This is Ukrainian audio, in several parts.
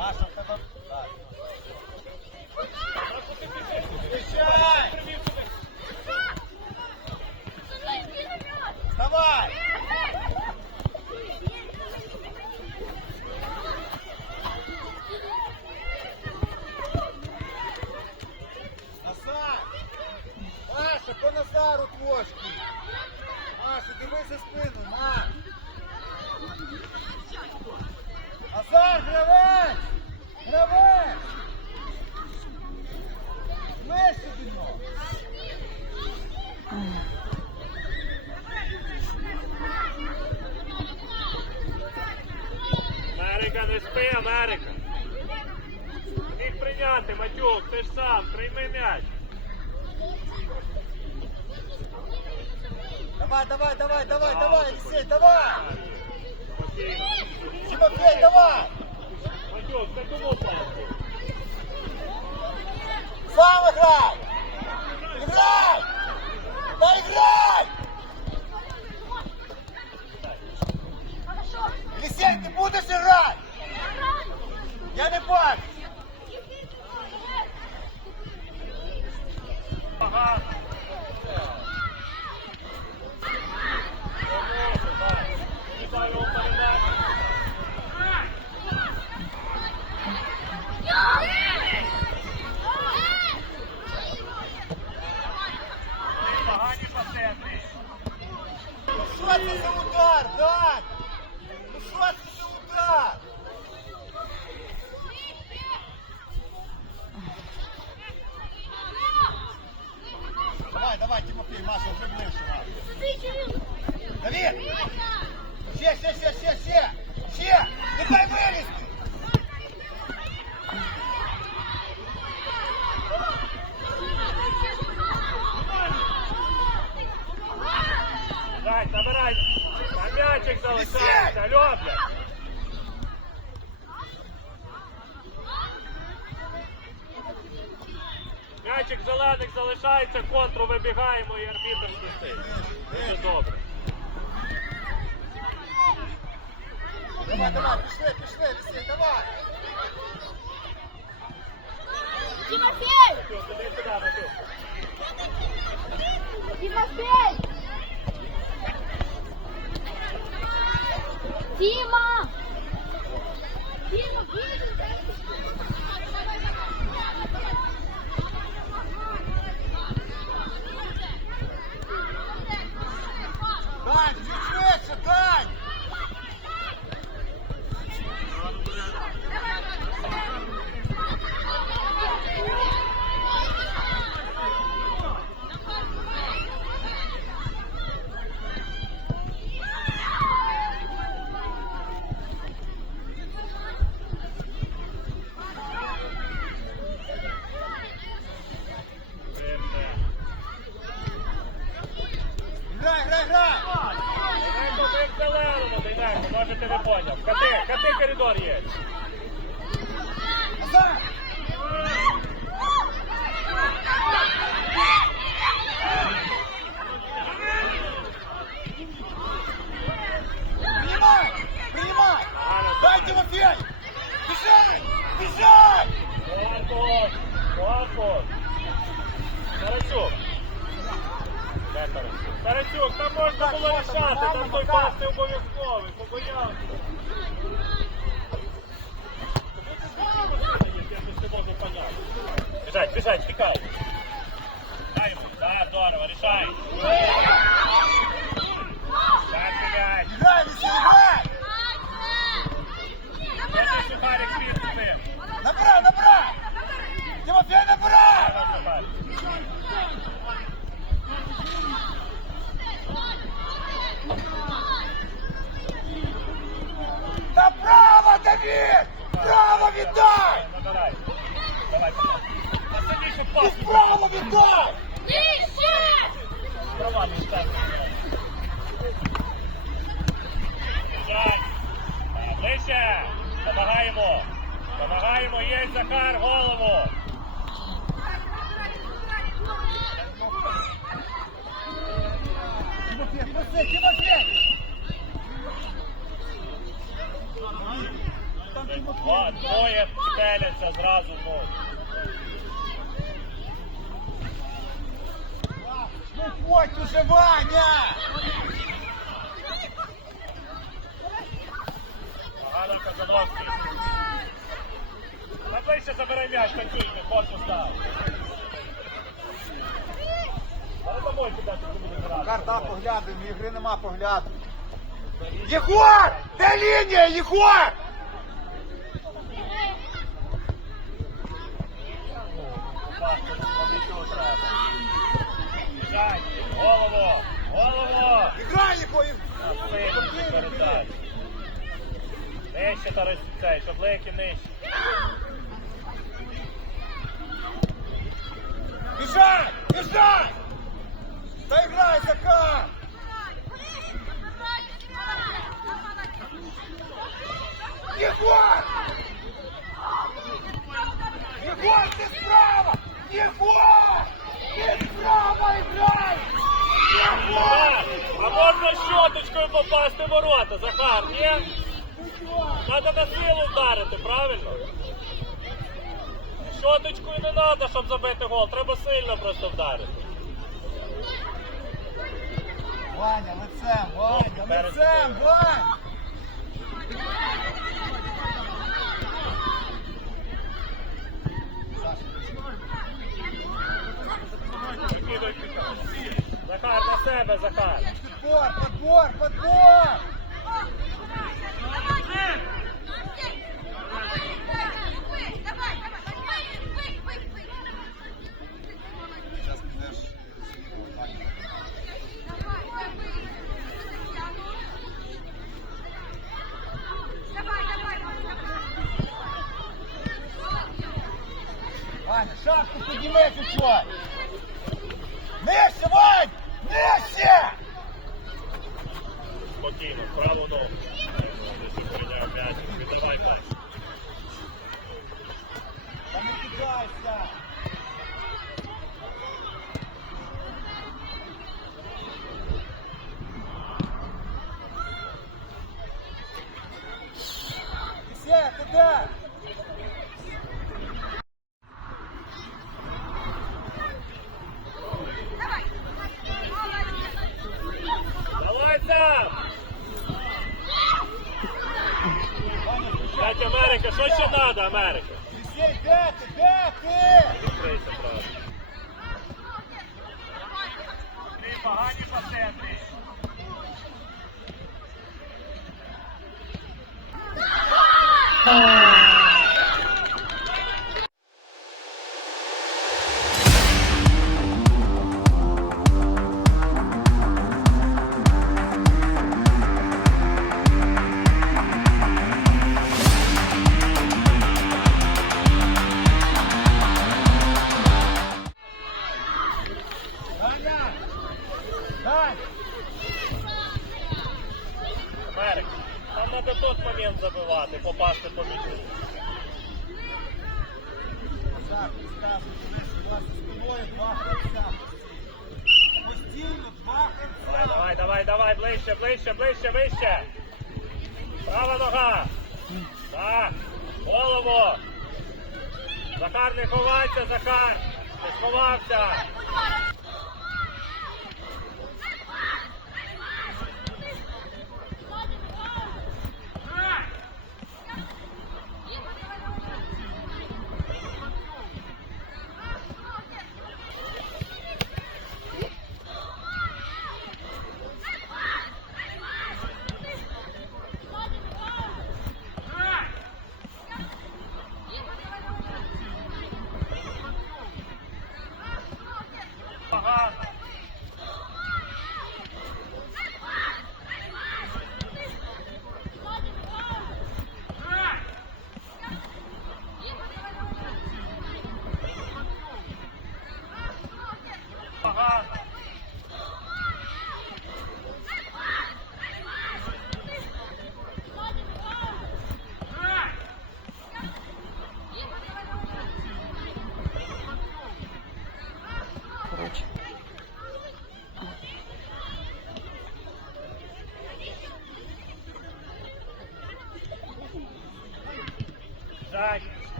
Awesome. Ти ж сам, прийми м'яч. Давай, давай, давай, давай, давай, Алексей, давай! Тимофей, давай! Ти кому пасу? Сам играй! Играй! Да играй! Елисей, ты будешь играть? Я не бачу. Ага. Кидай його передачу. Погані пасети. Ну що це за удар, Дань? Ну що це за удар? Давай, давай, Тимофей, Маша, вже ближче. Давид! Ще, ще, ще, ще, ще! Ще! Не дай вилізти! Дай, забирай. На м'ячик залишається. Алло, блядь. М'ячик зелених залишається, контру вибігаємо і арбітр свистить. Дуже добре. Давай, давай, пішли, пішли, Лисей, давай! Тимофей! Тимофей! Дима! Може ти не поняв. Кати, кати коридор є. Назад! Принимай! Принимай! Дай, Тимофей! Бежай! Бежай! Маркос! Маркос! Тарасюк! Де Тарасюк? Тарасюк, там можна було рішати, там той пас не обов'язковий, побоявся. Я не можу поняти. Біжать, біжать, тікай. Дай йому. Так, здорово, рішай. Так, блядь. Играй, Лисей, играй! Ось сухарик звідси. Набрай, набрай! Тимофей, набрай! Давай, сухарик. Да право, Давид! Право віддай! Набирай. Давай. Посадіше І пас. справа віддай! Права не ставь. Ближче. Помагаємо. Помагаємо. Є Захар, голову. Два, двоє стеляться зразу в ногу. Ну хоть уже, Ваня! Погано Казановський. На ближче м'яч, танцюйте, корпус став. Але грати. Карта поглядуємо, ігри нема погляду. Єгор! Де лінія, Єгор? Жай, Голову! Голову! Іграй! Сильно передай. Нижче Тарас цей, щоб лики нижче. Біжай! Біжай! Та грай, Захар! Єгор! Єгор, ти справа! Єгор! Ти справа грай! Захар, а можна щоточкою попасти в ворота, Захар, ні? Треба на силу вдарити, правильно? Щоточкою не треба, щоб забити гол, треба сильно просто вдарити. Ваня, лицем, Ваня, лицем, Ваня! Захар, на себе, Захар. Подбор, подбор, подбор!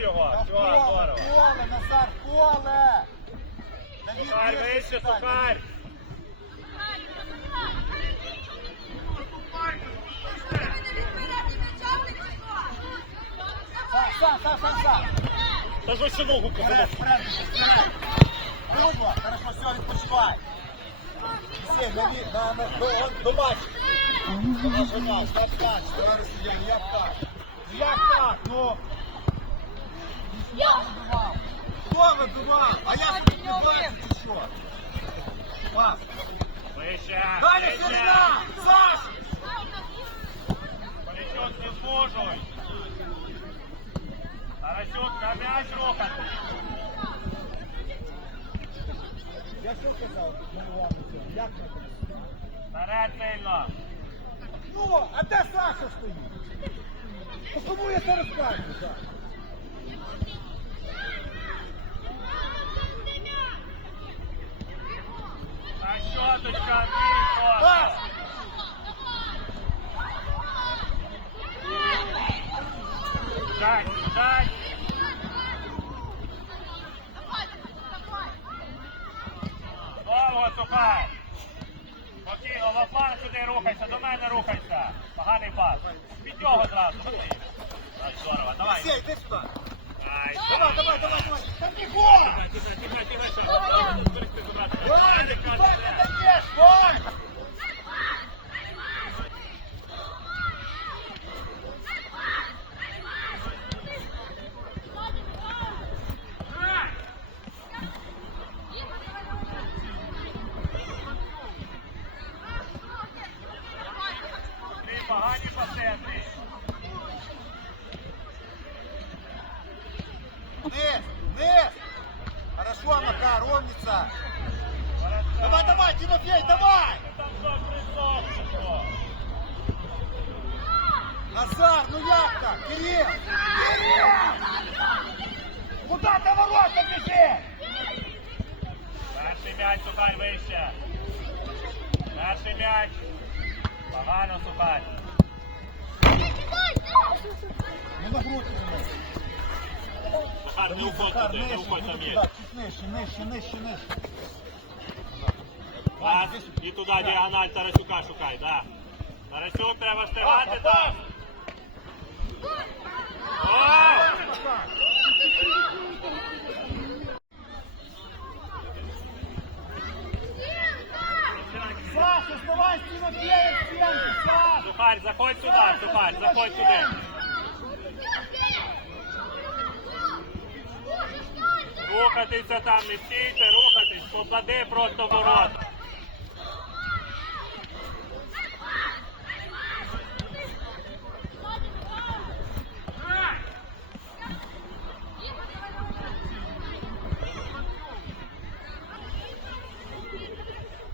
Його. Все, здорово. в поле, Назар, поле. Давид, вище, сюди, сухарь. Сам, сам, сам, сам, сам. Та ж ось ще ногу Вперед, показав. вперед, вперед. будь. Хорошо, все, відпочивай. Все, на, ві- на, на, до, до матчу. Хорошо, матч, так? Ну, Як так, ну? Вибивав. Хто вибивав? А я тобі не дам, чи що? Пас. Вище, Далі вище. сюди! Саш! Полічок не зможуть. Тарасюк, на м'яч рухати. Я що казав? Як не Вперед сильно. Ну, а де Саша стоїть? Ну кому я це розкажу? Пас! просто. Жать, жать. Довго сухай. Спокійно, Лафан сюди рухайся, до мене рухайся. Поганий пас. Від нього зразу. Здорово, давай. Все, йди сюди. Ай, Давай, давай, давай, давай. Та бігом! Тихо, тихо, тихо, Давай, давай. Давай, Бери, куди бери. ти даєш, Вань? Ти погані пасети. Вниз, вниз! Хорошо, Макар, умница! Давай, давай, Тимофей, давай! Там що прийшов, чи що? Назар, ну як так? Кирил! Кирил! Куда ти ворота біжиш? Перший м'яч сухай вище. Перший м'яч. Погано сухай. Ну на грудь мене. Не уходь Захар, туди, не нижче, уходь там є. чуть нижче, нижче, нижче, нижче. Пас, і туди діагональ Тарасюка шукай, да. Тарасюк треба встигати там. Сухарь, заходь сюди, Сухарь, заходь сюди. Рухатися там, не стійте, рухатись, поклади просто ворота.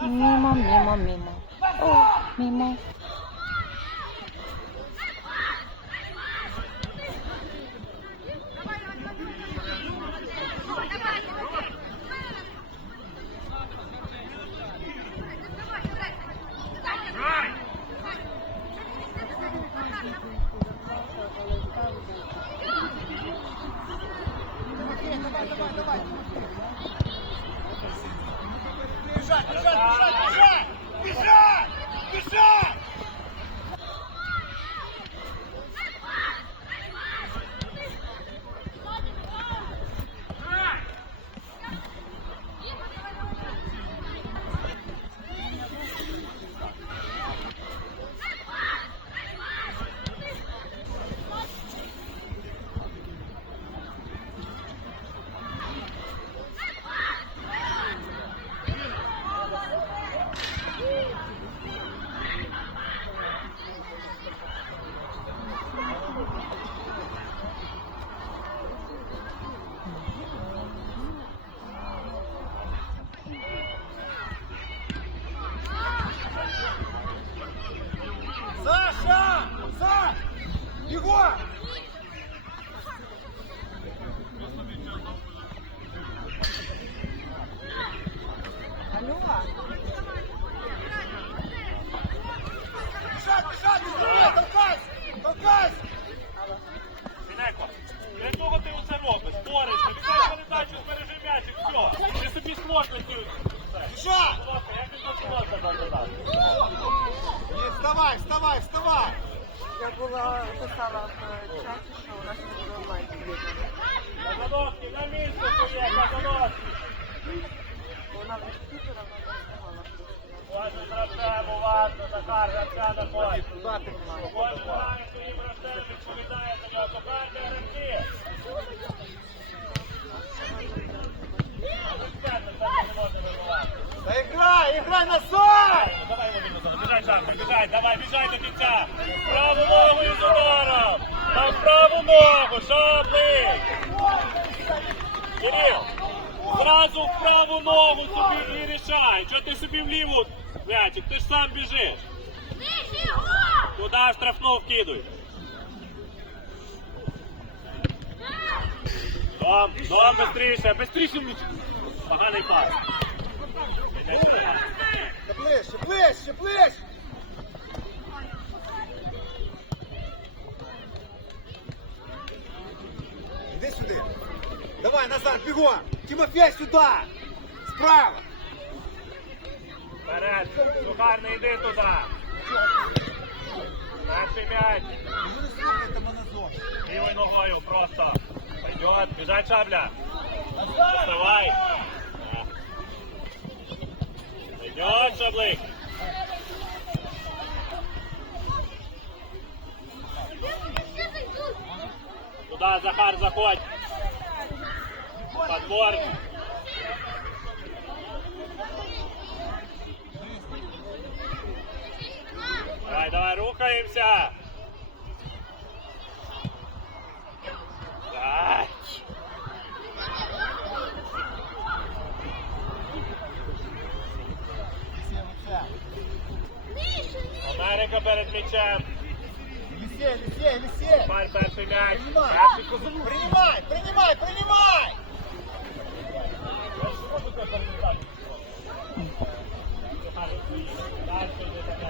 Мимо, мимо, мимо. О, мимо. Тимофей, давай, давай, давай, Тимофей. Бежать, бежать, бежать, бежать! Бежать! Бежать! Саша! Саш! Егор! Бежать, бежать, быстрее, толкайся! Толкайся! Синеко, для чого ти оце робиш? Борешся, віддай передачу, збережи м'яч і все. Ти собі сможеш цю. Бежать! Будь ласка, як ти почала тебе додати? Не, вставай, вставай, вставай! Я була писала в чаті, що у нас не було лайків. Казановський, на місце своє, Казановський. вона від Пітера, вона встигала. Кожен гравцем уважно, Захар, гравця на полі. Куда ти пішов? Кожен грає своїм гравцем, відповідає за нього. Покажете гравці. Спеціально це не може вибивати. Та іграй, іграй на! Давай до кінця. Праву ногу із ударом. Там праву ногу. Кирил, зразу в праву ногу собі і рішай. Чого ти собі вліву, м'ячик, ти ж сам біжиш. Туди штрафну вкидуй. Дом, дом, быстріше, быстріше. луч. Поганий пас. Та ближче, ближче, ближче! Іди сюди. Давай, Назар, бігом! Тимофей сюди! Справа! Вперед, Сухар, не йди туди. Перший м'яч. Лівою ногою просто. Пойдет, бежать шабля. Вставай. Пойдет, шаблик. Туда, Захар, заходь. Подбор. Давай, давай, рухаемся. Ай. Америка перед м'ячем. Елисей, Елисей, Елисей! Паль перший м'яч. Я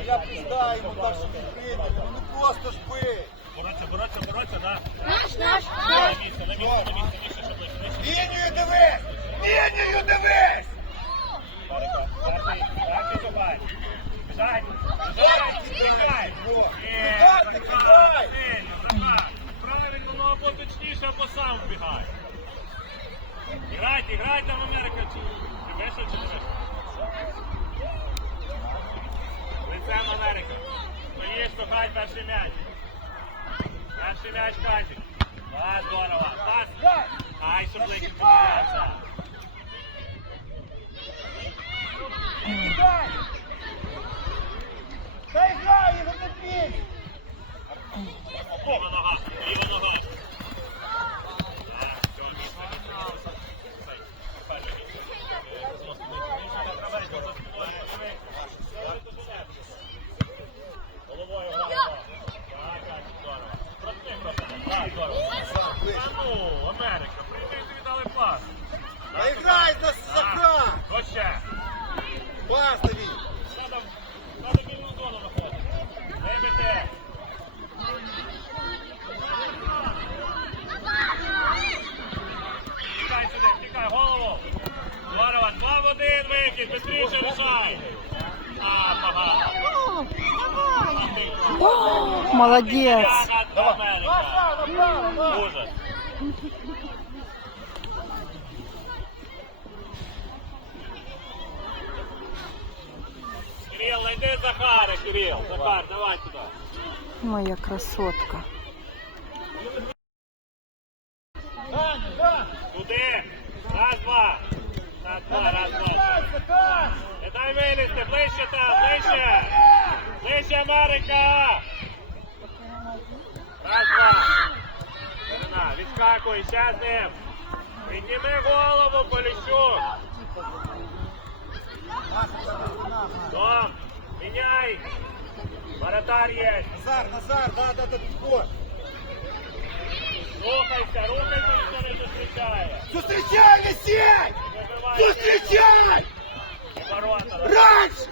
пизда ему так, чтобы не приняли. Ну не просто ж бей! Бороться, бороться, бороться, на. Наш, наш, На наш. місце, на місце, на місце, щоб. Лінію дивись! Лінію дивись! Америка. Перший, перший зубай. Біжай, біжай, біжай. Є, Так, ти Захар, кидай! сильно, Захар. Правильно, ну або точніше, або сам вбігай. Грайте, грайте в Америку. Чи вийшов, чи не вийшов? Лицем Америка. Стоїш, шукай перший м'яч. Перший м'яч Казик. А, здорово. Пас. Ай, щоб блики піднявся. Кидай! Та іграй, Ігор, не! Ліва нога, ліва нога. один вихід, быстріше рішай. А, погано. О, молодець. Ага, Америка. Ужас. Кирилл, найди Захара, Кирилл. Захар, давай туда. Моя красотка. Ним. Підніми голову, Поліщук. Дом, міняй. Воротар є. Назар, Назар, да, да, да, підходь! Рухайся, рухайся, ніхто не зустрічає. Зустрічай! Не вибивай. Зустрічай! Ворота. Раньше!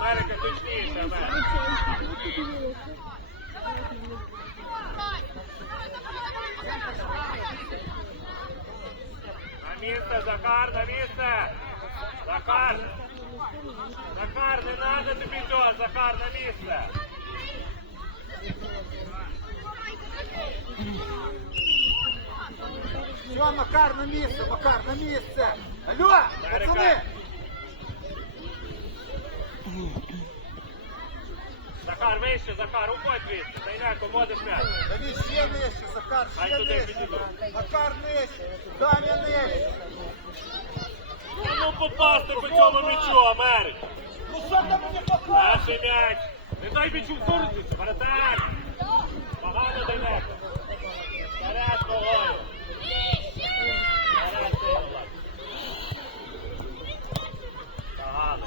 Америка точніше, Америка. На місце, Захар, на місце! Захар! Захар, не треба тобі цього, Захар, на місце! Все, Макар на місце, Макар на місце! Алло, пацани! Вище, Захар, уходь звідси. Зайняко, водиш м'яч. Давид, ще нижче, Захар, Хай ще туди нижче. підійду. Захар нижче, Даня нижче. Ну попасти по цьому м'ячу, Америк. Ну що там не попав? Перший м'яч. Не дай м'ячу в куртці, воротар. Погано Дейнеко. Вперед ногою. Вперед сильно, Влад. Погано.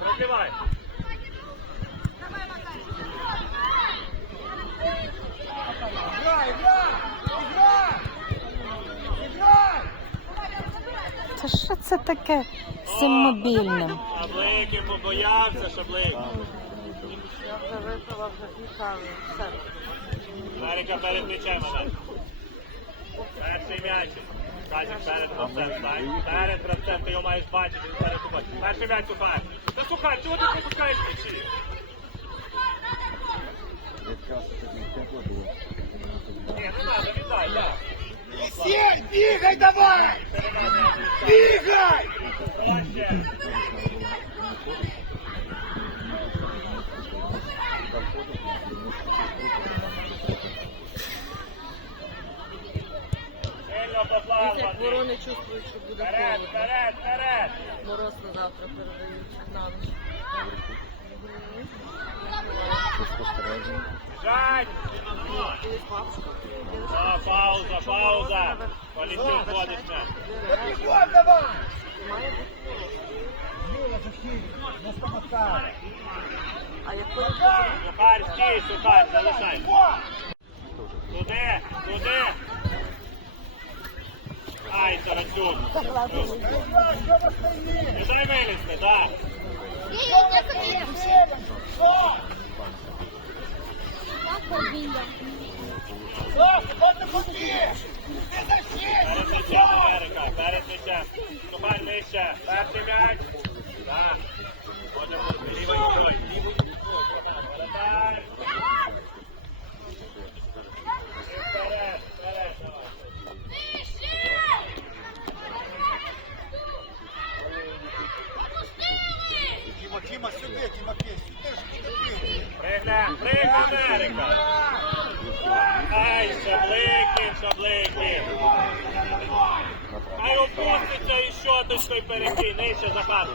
Пробивай. Грай, грай, грай! Грай! Це що це таке з цим мобільним? Шаблики побоявся, шаблик. Я перед м'ячем. Перший м'яч. Казик перед гравцем, стань. Перед ти його маєш бачити, він перед тобою. Перший м'яч Сухар. Та Сухар, чого ти пропускаєш м'ячі? Ні, не треба, віддай, так. Сей, бігай давай! Як ворони чувствують, що буде холодно. Мороз на завтра передають на ніч. Дивись. А, пауза, пауза. Полетів ходиш м'яч. Бігом давай! Юла, захиль, не спомагай. А як коли Сухар, стій, сухар, залишай. Туди, туди. Ай, Тарасюк. Не дай вилізти, так. Перед м'ячем Америка, перед м'ячем. Сухар нижче. Перший м'яч. Так. Ходимо лівий край. Воротар. Вперед, вперед, давай. Тіма, Тіма, сюди, ж куди пригне Америка. Ай, шаблики, шаблики. Хай опуститься і щоточкою перекинь. Нижче, Захар,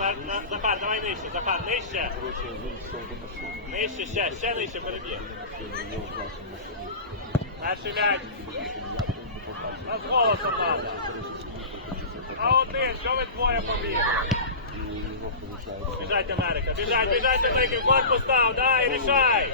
Захар, давай нижче, Захар, нижче. Нижче, ще, ще нижче переб'є. Перший м'яч. Нас голосом надо. А один, що ви двоє побігли? Біжать Америка, біжать, біжать Америка, корпус постав, дай, рішай.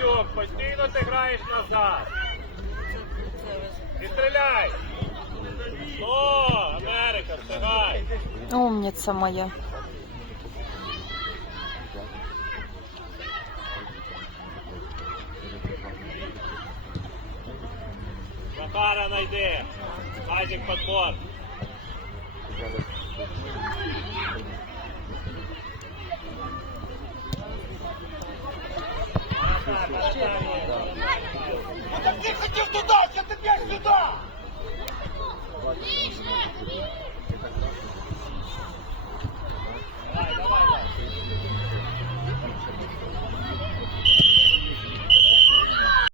Назад, Постійно ти граєш назад. І стріляй! О, Америка, встигай! Умниця моя. Захара найди! Азик подбор! Я хотів туди, я тебе сюди!